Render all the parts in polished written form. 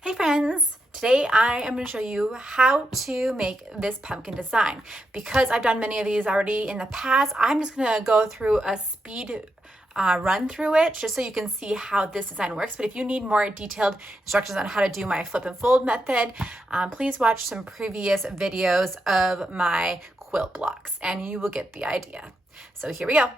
Hey friends! Today I am going to show you how to make this pumpkin design. Because I've done many of these already in the past, I'm just going to go through a speed run through it just so you can see how this design works. But if you need more detailed instructions on how to do my flip and fold method, please watch some previous videos of my quilt blocks and you will get the idea. So here we go.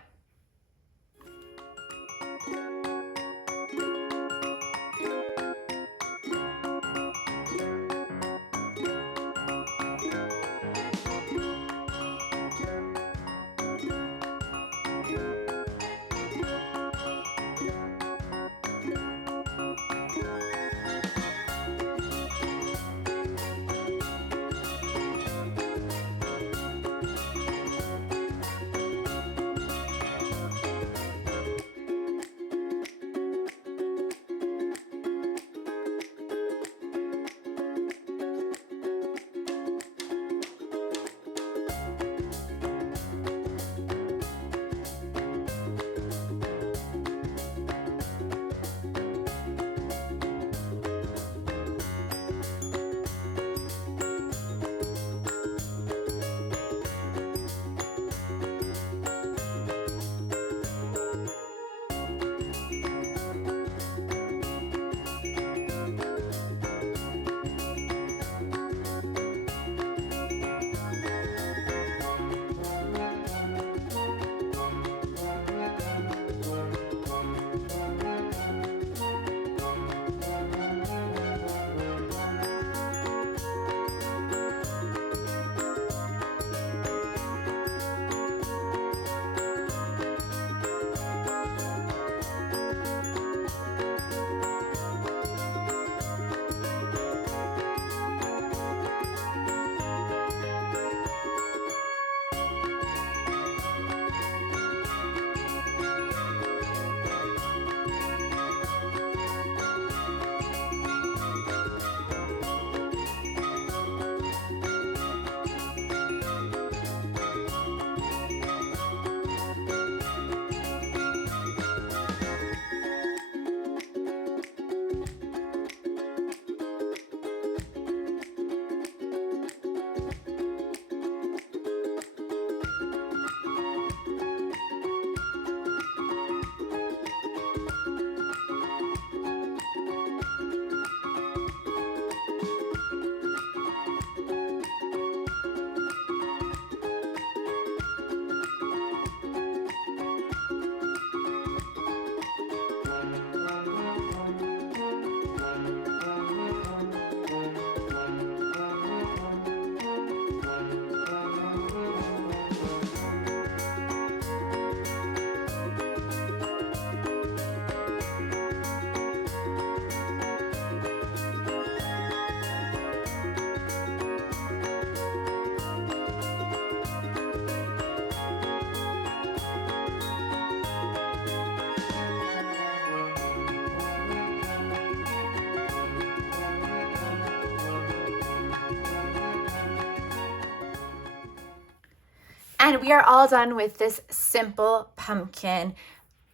And we are all done with this simple pumpkin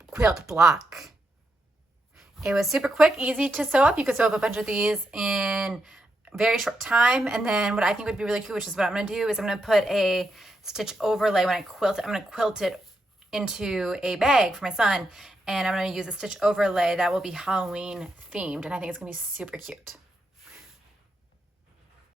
quilt block. It was super quick, easy to sew up. You could sew up a bunch of these in a very short time. And then what I think would be really cool, which is what I'm going to do, is I'm going to put a stitch overlay when I quilt it. I'm going to quilt it into a bag for my son. And I'm going to use a stitch overlay that will be Halloween themed. And I think it's going to be super cute.